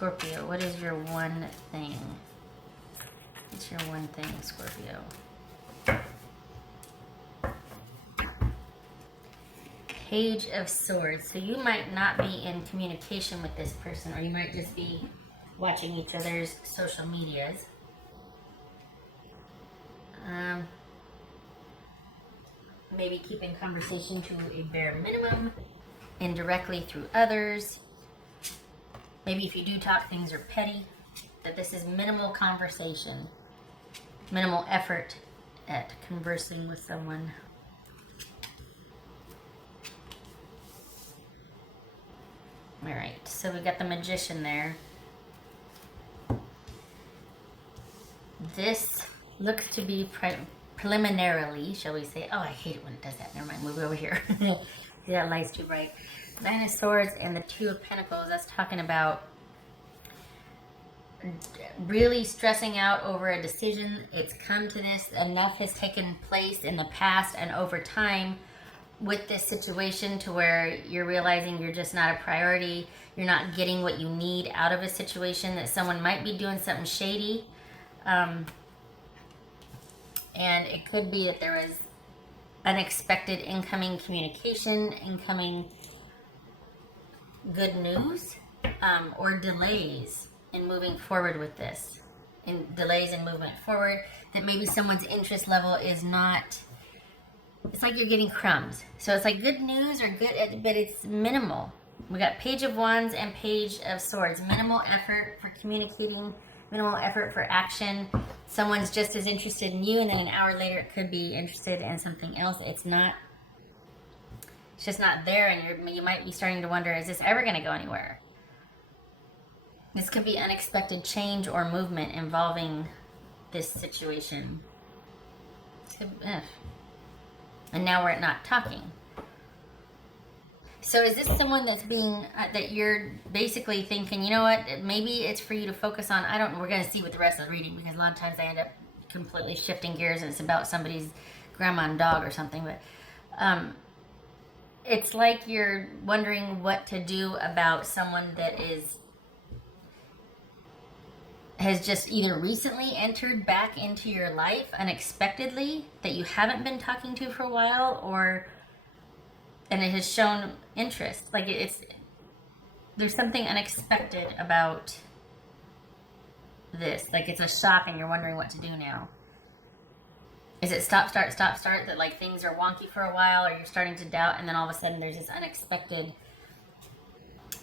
Scorpio, what is your one thing? What's your one thing, Scorpio? Page of Swords. So you might not be in communication with this person, or you might just be watching each other's social medias. Maybe keeping conversation to a bare minimum, indirectly through others. Maybe if you do talk, things are petty. That this is minimal conversation, minimal effort at conversing with someone. All right, so we got the Magician there. This looks to be preliminarily, shall we say? Oh, I hate it when it does that. Never mind, move over here. See, that light's too bright. Nine of Swords and the Two of Pentacles. That's talking about really stressing out over a decision. It's come to this. Enough has taken place in the past and over time with this situation to where you're realizing you're just not a priority. You're not getting what you need out of a situation, that someone might be doing something shady. And it could be that there was unexpected incoming communication, incoming good news, or delays in moving forward with this. Delays in movement forward, that maybe someone's interest level is not, it's like you're getting crumbs. So it's like good news or good, but it's minimal. We got Page of Wands and Page of Swords. Minimal effort for communicating, minimal effort for action. Someone's just as interested in you, and then an hour later it could be interested in something else. It's just not there, and you might be starting to wonder, is this ever going to go anywhere? This could be unexpected change or movement involving this situation. And now we're not talking. So is this someone that's being, that you're basically thinking, you know what, maybe it's for you to focus on, I don't know, we're going to see with the rest of the reading, because a lot of times I end up completely shifting gears and it's about somebody's grandma and dog or something, but it's like you're wondering what to do about someone that has just either recently entered back into your life unexpectedly, that you haven't been talking to for a while, and it has shown interest. Like there's something unexpected about this. Like it's a shock and you're wondering what to do now. Is it stop, start, that like things are wonky for a while, or you're starting to doubt, and then all of a sudden there's this unexpected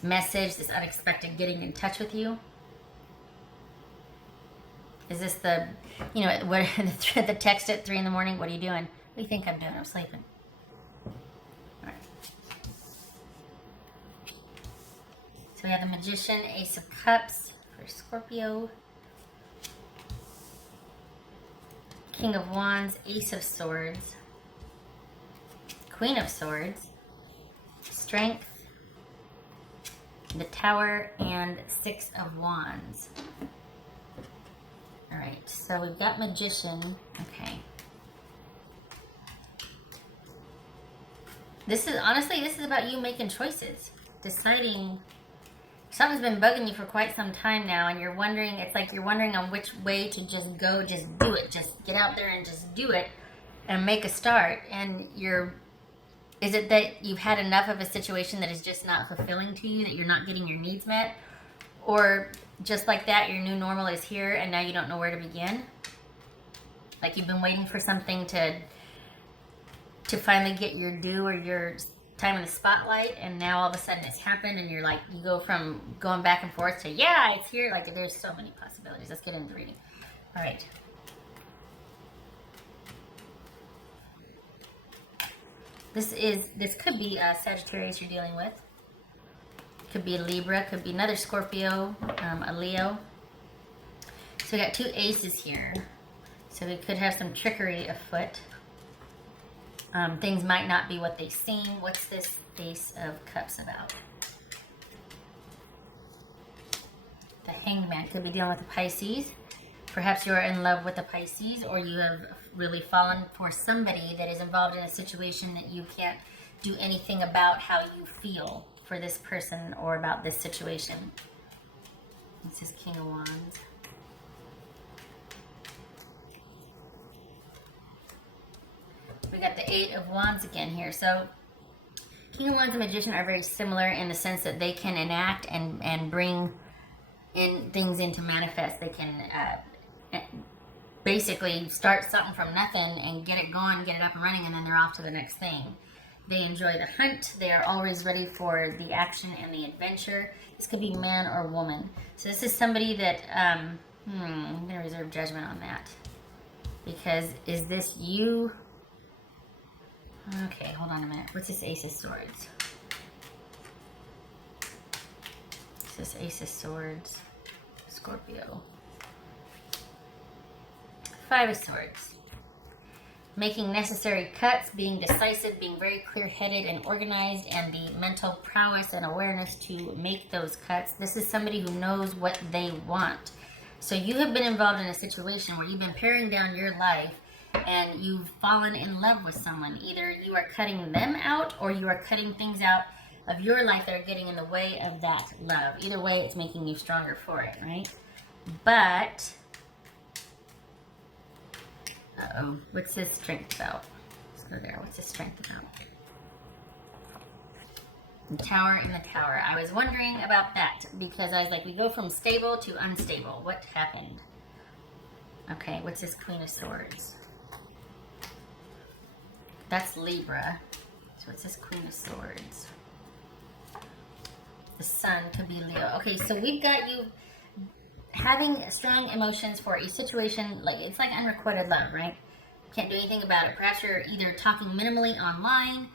message, this unexpected getting in touch with you? Is this the, what the text at 3 a.m? What are you doing? What do you think I'm doing? I'm sleeping. All right. So we have the Magician, Ace of Cups for Scorpio. King of Wands, Ace of Swords. Queen of Swords. Strength. The Tower, and Six of Wands. All right, so we've got Magician. Okay. This is about you making choices, deciding. Something's been bugging you for quite some time now, and you're wondering, it's like you're wondering on which way to just go, just do it, just get out there and just do it and make a start. And is it that you've had enough of a situation that is just not fulfilling to you, that you're not getting your needs met? Or just like that, your new normal is here and now you don't know where to begin? Like you've been waiting for something to finally get your due or your time in the spotlight, and now all of a sudden it's happened, and you're like, you go from going back and forth to, yeah, it's here. Like there's so many possibilities. Let's get into the reading. All right. This could be Sagittarius you're dealing with. Could be a Libra, could be another Scorpio, a Leo. So we got 2 aces here. So we could have some trickery afoot. Things might not be what they seem. What's this Ace of Cups about? The Hanged Man could be dealing with a Pisces. Perhaps you are in love with a Pisces, or you have really fallen for somebody that is involved in a situation that you can't do anything about how you feel for this person or about this situation. This is King of Wands. We got the Eight of Wands again here. So King of Wands and Magician are very similar in the sense that they can enact and bring in things into manifest. They can basically start something from nothing and get it going, get it up and running, and then they're off to the next thing. They enjoy the hunt. They are always ready for the action and the adventure. This could be man or woman. So this is somebody that, I'm going to reserve judgment on that. Because is this you? Okay, hold on a minute. What's this Ace of Swords? What's this Ace of Swords? Scorpio. Five of Swords. Making necessary cuts, being decisive, being very clear-headed and organized, and the mental prowess and awareness to make those cuts. This is somebody who knows what they want. So you have been involved in a situation where you've been paring down your life and you've fallen in love with someone. Either you are cutting them out or you are cutting things out of your life that are getting in the way of that love. Either way, it's making you stronger for it, right? But, what's his strength about? Let's go there. What's his strength about? The Tower and the Tower. I was wondering about that because I was like, we go from stable to unstable. What happened? Okay, what's this Queen of Swords? That's Libra. So what's this Queen of Swords? The Sun could be Leo. Okay, so we've got you having strong emotions for a situation, like it's like unrequited love, right? Can't do anything about it. Perhaps you're either talking minimally online,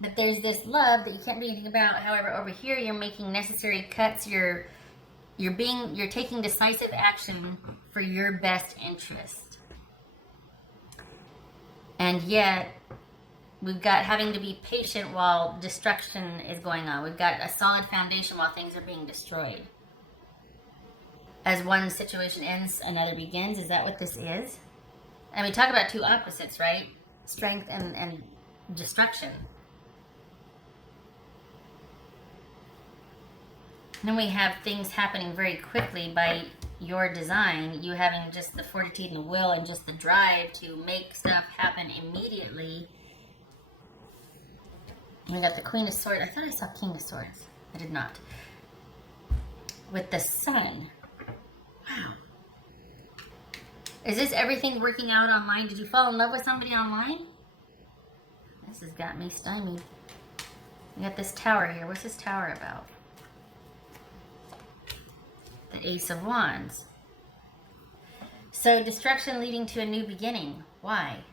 but there's this love that you can't do anything about. However, over here you're making necessary cuts. You're taking decisive action for your best interest. And yet, we've got having to be patient while destruction is going on. We've got a solid foundation while things are being destroyed. As one situation ends, another begins. Is that what this is? And we talk about two opposites, right? Strength and destruction. And then we have things happening very quickly by your design. You having just the fortitude and the will and just the drive to make stuff happen immediately. We got the Queen of Swords. I thought I saw King of Swords. I did not. With the Sun. Wow. Is this everything working out online? Did you fall in love with somebody online? This has got me stymied. We got this Tower here. What's this Tower about? The Ace of Wands. So destruction leading to a new beginning. Why?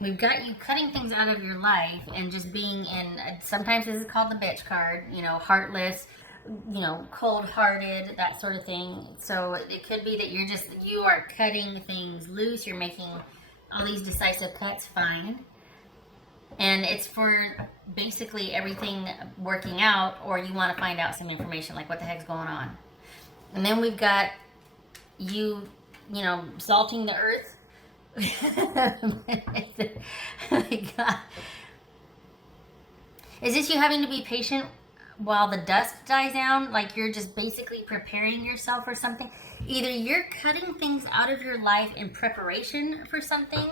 We've got you cutting things out of your life and just being in, sometimes this is called the bitch card, you know, heartless, you know, cold-hearted, that sort of thing. So it could be that you are cutting things loose, you're making all these decisive cuts, fine. And it's for basically everything working out, or you want to find out some information, like what the heck's going on. And then we've got you know, salting the earth. Oh my God. Is this you having to be patient while the dust dies down? Like you're just basically preparing yourself for something? Either you're cutting things out of your life in preparation for something,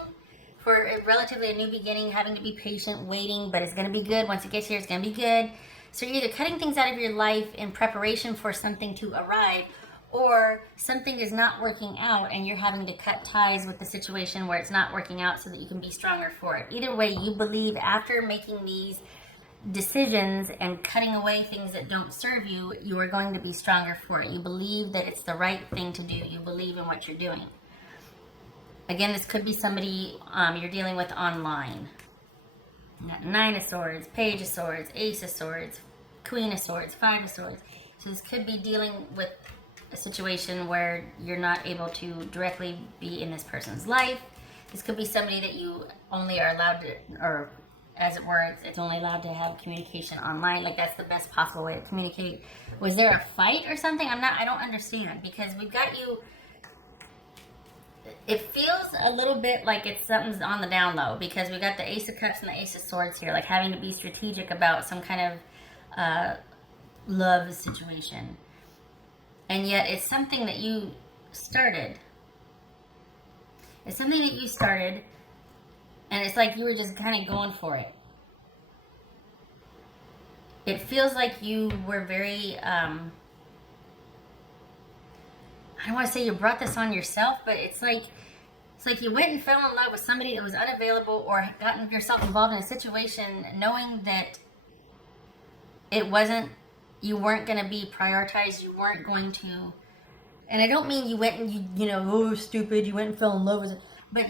for relatively a new beginning, having to be patient, waiting, but it's going to be good. Once it gets here, it's going to be good. So you're either cutting things out of your life in preparation for something to arrive, or something is not working out and you're having to cut ties with the situation where it's not working out so that you can be stronger for it. Either way, you believe after making these decisions and cutting away things that don't serve you, you are going to be stronger for it. You believe that it's the right thing to do. You believe in what you're doing. Again, this could be somebody you're dealing with online. You got Nine of Swords, Page of Swords, Ace of Swords, Queen of Swords, Five of Swords. So this could be dealing with a situation where you're not able to directly be in this person's life. This could be somebody that you only are allowed to, or as it were, it's only allowed to have communication online. Like that's the best possible way to communicate. Was there a fight or something? I don't understand, because we've got you it feels a little bit like it's something's on the down low, because we got the Ace of Cups and the Ace of Swords here, like having to be strategic about some kind of love situation. And yet it's something that you started. It's something that you started, and it's like you were just kind of going for it. It feels like you were very, I don't want to say you brought this on yourself, but it's like you went and fell in love with somebody that was unavailable, or gotten yourself involved in a situation knowing that it wasn't, you weren't going to be prioritized, you weren't going to, and I don't mean you went and you know, oh, stupid, you went and fell in love with it, but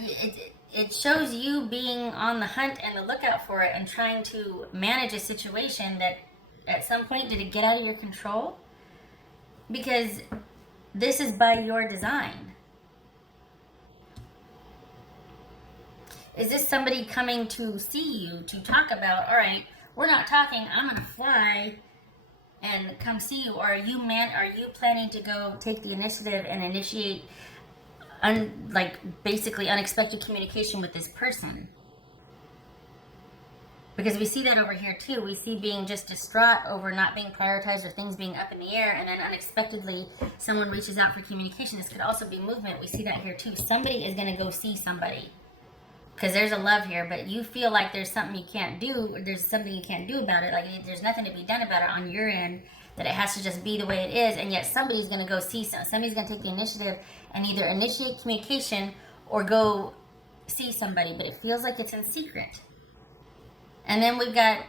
it shows you being on the hunt and the lookout for it, and trying to manage a situation that at some point, did it get out of your control? Because this is by your design. Is this somebody coming to see you to talk about, all right, we're not talking, I'm going to fly and come see you? Or are you planning to go take the initiative and initiate basically unexpected communication with this person? Because we see that over here too. We see being just distraught over not being prioritized or things being up in the air, and then unexpectedly someone reaches out for communication. This could also be movement. We see that here too. Somebody is going to go see somebody, because there's a love here, but you feel like there's something you can't do. There's something you can't do about it. Like there's nothing to be done about it on your end, that it has to just be the way it is. And yet somebody's going to go see somebody's going to take the initiative and either initiate communication or go see somebody, but it feels like it's in secret. And then we've got,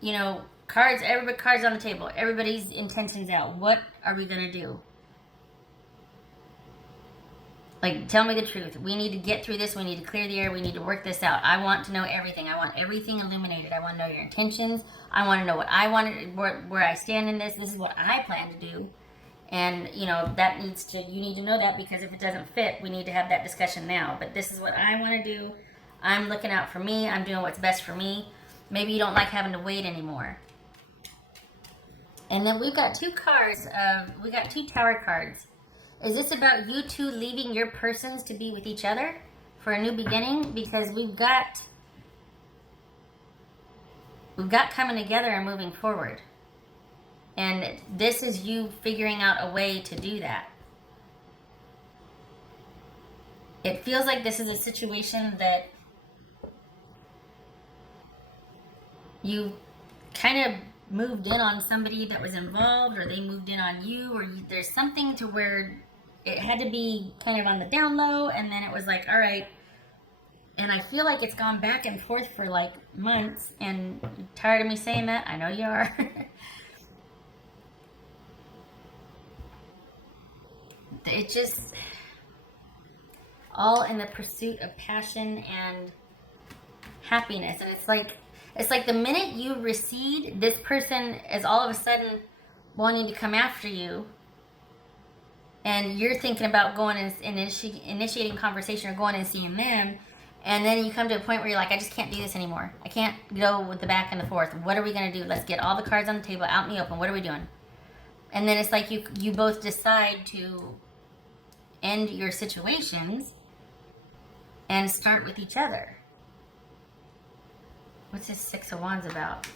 you know, cards on the table. Everybody's intentions out. What are we going to do? Like, tell me the truth. We need to get through this. We need to clear the air. We need to work this out. I want to know everything. I want everything illuminated. I want to know your intentions. I want to know what I want, where I stand in this. This is what I plan to do. And, you know, you need to know that, because if it doesn't fit, we need to have that discussion now. But this is what I want to do. I'm looking out for me. I'm doing what's best for me. Maybe you don't like having to wait anymore. And then we've got two cards. We got two Tower cards. Is this about you two leaving your persons to be with each other for a new beginning? Because we've got coming together and moving forward. And this is you figuring out a way to do that. It feels like this is a situation that you kind of moved in on somebody that was involved, or they moved in on you, or there's something to where it had to be kind of on the down low, and then it was like, all right. And I feel like it's gone back and forth for like months, and you're tired of me saying that? I know you are. It just, all in the pursuit of passion and happiness. And it's like the minute you recede, this person is all of a sudden wanting to come after you, and you're thinking about going and initiating conversation or going and seeing them, and then you come to a point where you're like, I just can't do this anymore. I can't go with the back and the forth. What are we going to do? Let's get all the cards on the table, out in the open. What are we doing? And then it's like you both decide to end your situations and start with each other. What's this Six of Wands about?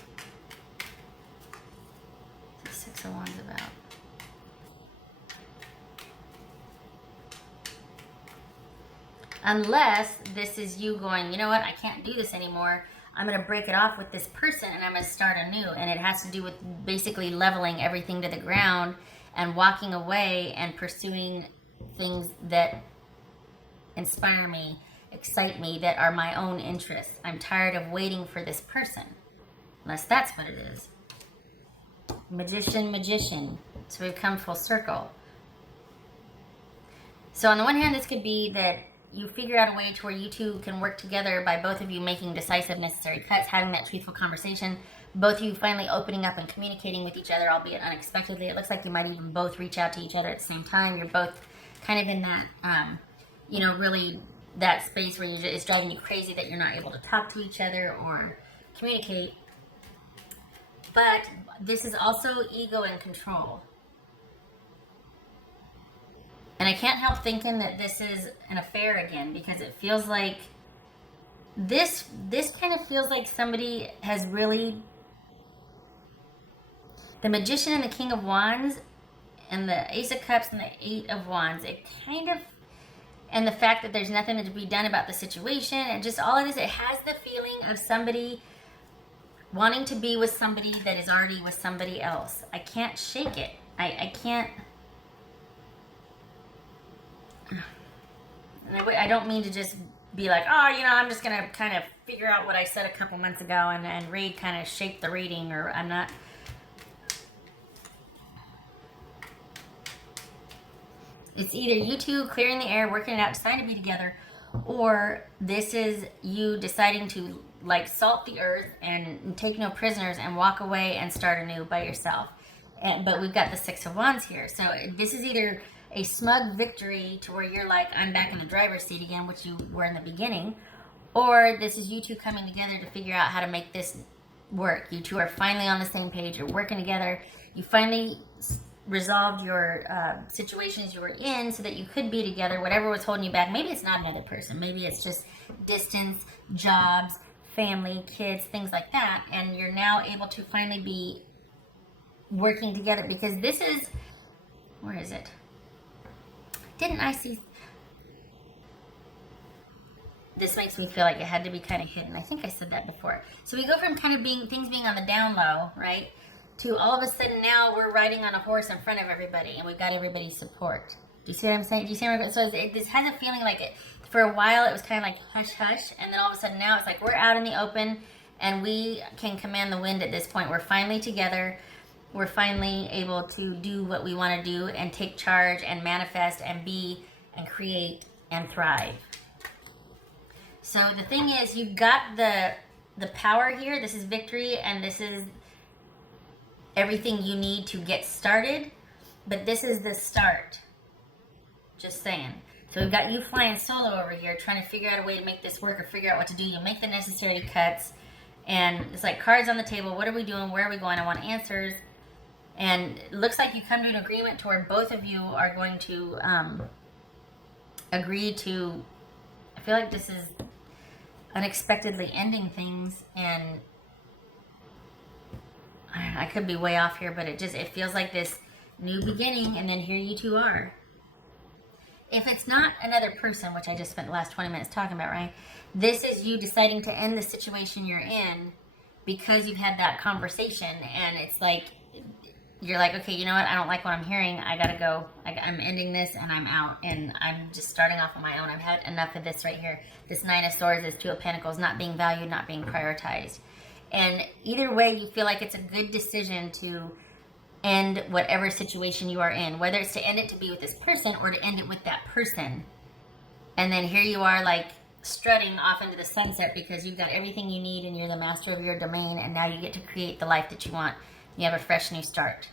What's this Six of Wands about? Unless this is you going, you know what, I can't do this anymore. I'm going to break it off with this person, and I'm going to start anew. And it has to do with basically leveling everything to the ground and walking away and pursuing things that inspire me, excite me, that are my own interests. I'm tired of waiting for this person. Unless that's what it is. Magician. So we've come full circle. So on the one hand, this could be that you figure out a way to where you two can work together by both of you making decisive, necessary cuts, having that truthful conversation, both of you finally opening up and communicating with each other, albeit unexpectedly. It looks like you might even both reach out to each other at the same time. You're both kind of in that, really that space where it's driving you crazy that you're not able to talk to each other or communicate. But this is also ego and control. And I can't help thinking that this is an affair again, because it feels like this kind of feels like somebody has really, the Magician and the King of Wands and the Ace of Cups and the Eight of Wands, it kind of, and the fact that there's nothing to be done about the situation and just all it is, it has the feeling of somebody wanting to be with somebody that is already with somebody else. I can't shake it. I can't. I don't mean to just be like, oh, you know, I'm just going to kind of figure out what I said a couple months ago and read, kind of shape the reading, or I'm not. It's either you two clearing the air, working it out, deciding to be together, or this is you deciding to like salt the earth and take no prisoners and walk away and start anew by yourself. But we've got the Six of Wands here. So this is either a smug victory to where you're like, I'm back in the driver's seat again, which you were in the beginning, or this is you two coming together to figure out how to make this work. You two are finally on the same page. You're working together. You finally resolved your situations you were in so that you could be together. Whatever was holding you back, maybe it's not another person. Maybe it's just distance, jobs, family, kids, things like that. And you're now able to finally be working together, because this is, where is it? Didn't I see? This makes me feel like it had to be kind of hidden. I think I said that before. So we go from kind of things being on the down low, right, to all of a sudden now we're riding on a horse in front of everybody and we've got everybody's support. Do you see what I'm saying? Do you see what I'm saying? So this has a feeling like it, for a while it was kind of like hush hush, and then all of a sudden now it's like we're out in the open and we can command the wind at this point. We're finally together. We're finally able to do what we want to do and take charge and manifest and be and create and thrive. So the thing is, you've got the power here. This is victory, and this is everything you need to get started. But this is the start. Just saying. So we've got you flying solo over here, trying to figure out a way to make this work or figure out what to do. You make the necessary cuts, and it's like cards on the table. What are we doing? Where are we going? I want answers. And it looks like you come to an agreement to where both of you are going to agree to, I feel like this is unexpectedly ending things, and I could be way off here, but it feels like this new beginning, and then here you two are. If it's not another person, which I just spent the last 20 minutes talking about, right? This is you deciding to end the situation you're in because you've had that conversation, and it's like, you're like, okay, you know what? I don't like what I'm hearing. I gotta go. I'm ending this and I'm out. And I'm just starting off on my own. I've had enough of this right here. This Nine of Swords, this Two of Pentacles, not being valued, not being prioritized. And either way, you feel like it's a good decision to end whatever situation you are in, whether it's to end it to be with this person or to end it with that person. And then here you are, like strutting off into the sunset because you've got everything you need and you're the master of your domain, and now you get to create the life that you want. You have a fresh new start.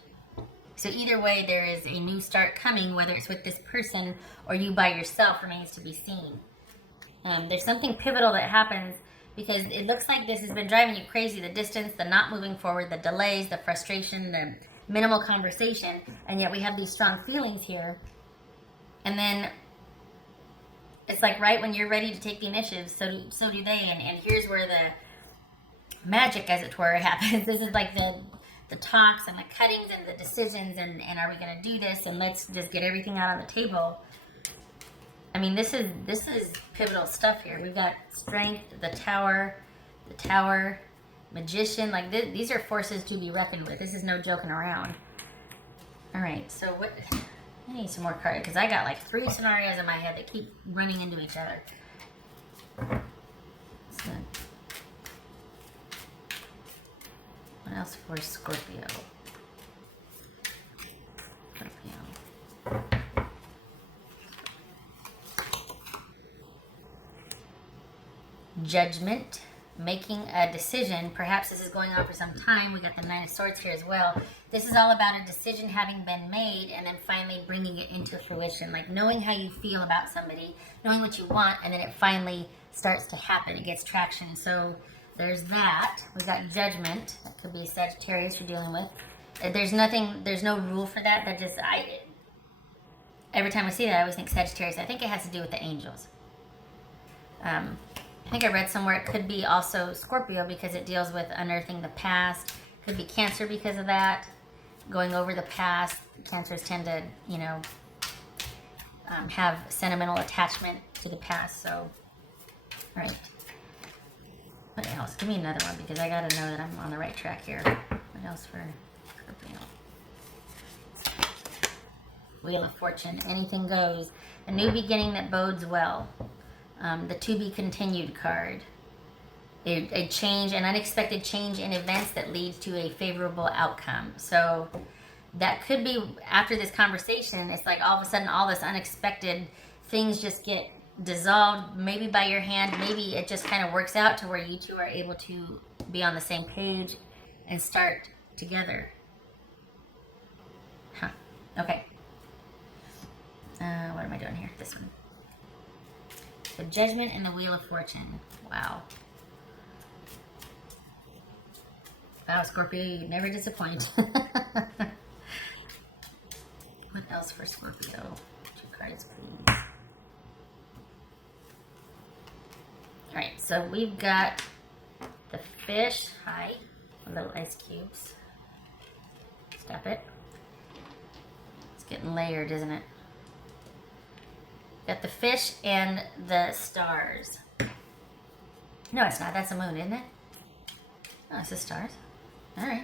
So either way, there is a new start coming, whether it's with this person or you by yourself remains to be seen. There's something pivotal that happens because it looks like this has been driving you crazy. The distance, the not moving forward, the delays, the frustration, the minimal conversation, and yet we have these strong feelings here. And then it's like right when you're ready to take the initiative, so do they. And here's where the magic, as it were, happens. This is like the talks and the cuttings and the decisions, and are we going to do this, and let's just get everything out on the table. I mean, this is pivotal stuff here. We've got Strength, the Tower, Magician. Like these are forces to be reckoned with. This is no joking around. All right, so what? I need some more cards because I got like 3 scenarios in my head that keep running into each other. So, what else for Scorpio? Judgment, making a decision. Perhaps this is going on for some time. We got the Nine of Swords here as well. This is all about a decision having been made and then finally bringing it into fruition. Like knowing how you feel about somebody, knowing what you want, and then it finally starts to happen. It gets traction. So there's that. We've got Judgment. That could be a Sagittarius you're dealing with. There's no rule for that. That just, every time I see that, I always think Sagittarius. I think it has to do with the angels. I think I read somewhere it could be also Scorpio because it deals with unearthing the past. Could be Cancer because of that, going over the past. Cancers tend to, you know, have sentimental attachment to the past. So, all right. What else? Give me another one because I got to know that I'm on the right track here. What else for Scorpio? Wheel of Fortune. Anything goes. A new beginning that bodes well. The to be continued card. A change, an unexpected change in events that leads to a favorable outcome. So that could be after this conversation. It's like all of a sudden all this unexpected things just get dissolved, maybe by your hand. Maybe it just kind of works out to where you two are able to be on the same page and start together. Huh. Okay. What am I doing here? This one. So Judgment and the Wheel of Fortune. Wow. Wow, Scorpio, you never disappoint. What else for Scorpio? 2 cards, please. Alright, so we've got the fish. Hi. Little ice cubes. Stop it. It's getting layered, isn't it? Got the fish and the stars. No, it's not. That's the moon, isn't it? Oh, it's the stars. All right.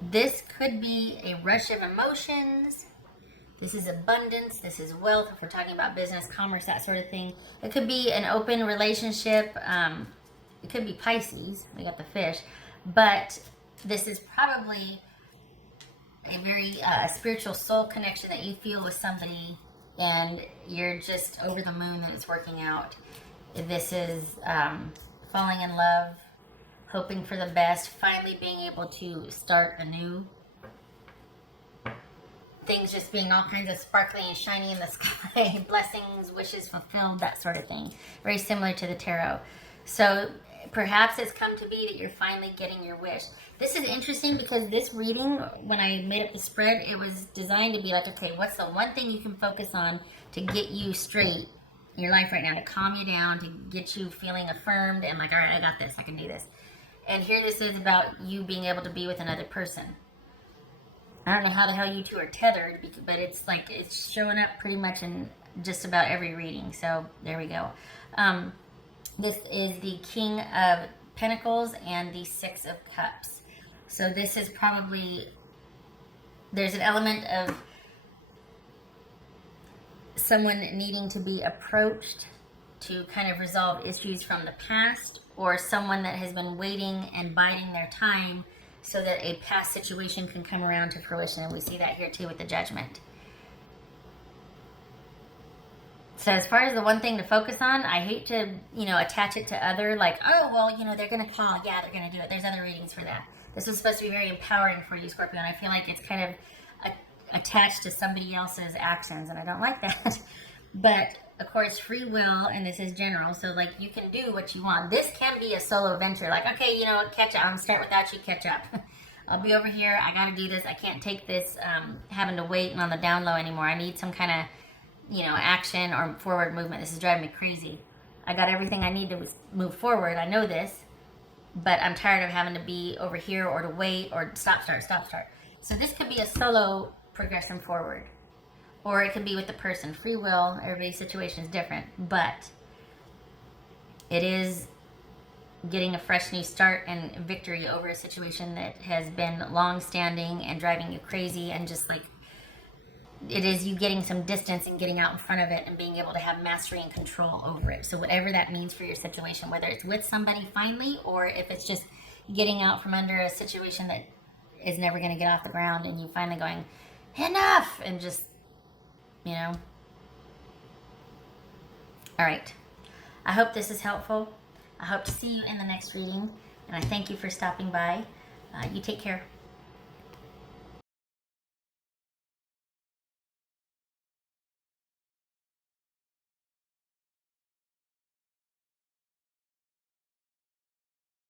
This could be a rush of emotions. This is abundance. This is wealth. If we're talking about business, commerce, that sort of thing. It could be an open relationship. It could be Pisces. We got the fish. But this is probably a very spiritual soul connection that you feel with somebody, and you're just over the moon that it's working out. This is falling in love, hoping for the best, finally being able to start anew. Things just being all kinds of sparkly and shiny in the sky, blessings, wishes fulfilled, that sort of thing. Very similar to the tarot. So perhaps it's come to be that you're finally getting your wish. This is interesting because this reading, when I made up the spread, it was designed to be like, okay, what's the one thing you can focus on to get you straight in your life right now, to calm you down, to get you feeling affirmed and like, all right, I got this, I can do this. And here this is about you being able to be with another person. I don't know how the hell you two are tethered, but it's like it's showing up pretty much in just about every reading. So there we go. This is the King of Pentacles and the Six of Cups. So this is probably, there's an element of someone needing to be approached to kind of resolve issues from the past, or someone that has been waiting and biding their time so that a past situation can come around to fruition. And we see that here too with the Judgment. So as far as the one thing to focus on, I hate to, attach it to other, like, oh, well, they're going to call. Yeah, they're going to do it. There's other readings for that. This is supposed to be very empowering for you, Scorpio, and I feel like it's kind of attached to somebody else's actions, and I don't like that. But, of course, free will, and this is general, so, like, you can do what you want. This can be a solo venture. Like, okay, catch up. I'm going to start without you, catch up. I'll be over here. I got to do this. I can't take this having to wait on the down low anymore. I need some kind of action or forward movement. This is driving me crazy. I got everything I need to move forward. I know this, but I'm tired of having to be over here or to wait or stop, start. So this could be a solo progression forward, or it could be with the person. Free will, everybody's situation is different, but it is getting a fresh new start and victory over a situation that has been long-standing and driving you crazy, and just like, it is you getting some distance and getting out in front of it and being able to have mastery and control over it. So whatever that means for your situation, whether it's with somebody finally, or if it's just getting out from under a situation that is never going to get off the ground and you finally going, enough, and just, All right. I hope this is helpful. I hope to see you in the next reading, and I thank you for stopping by. You take care.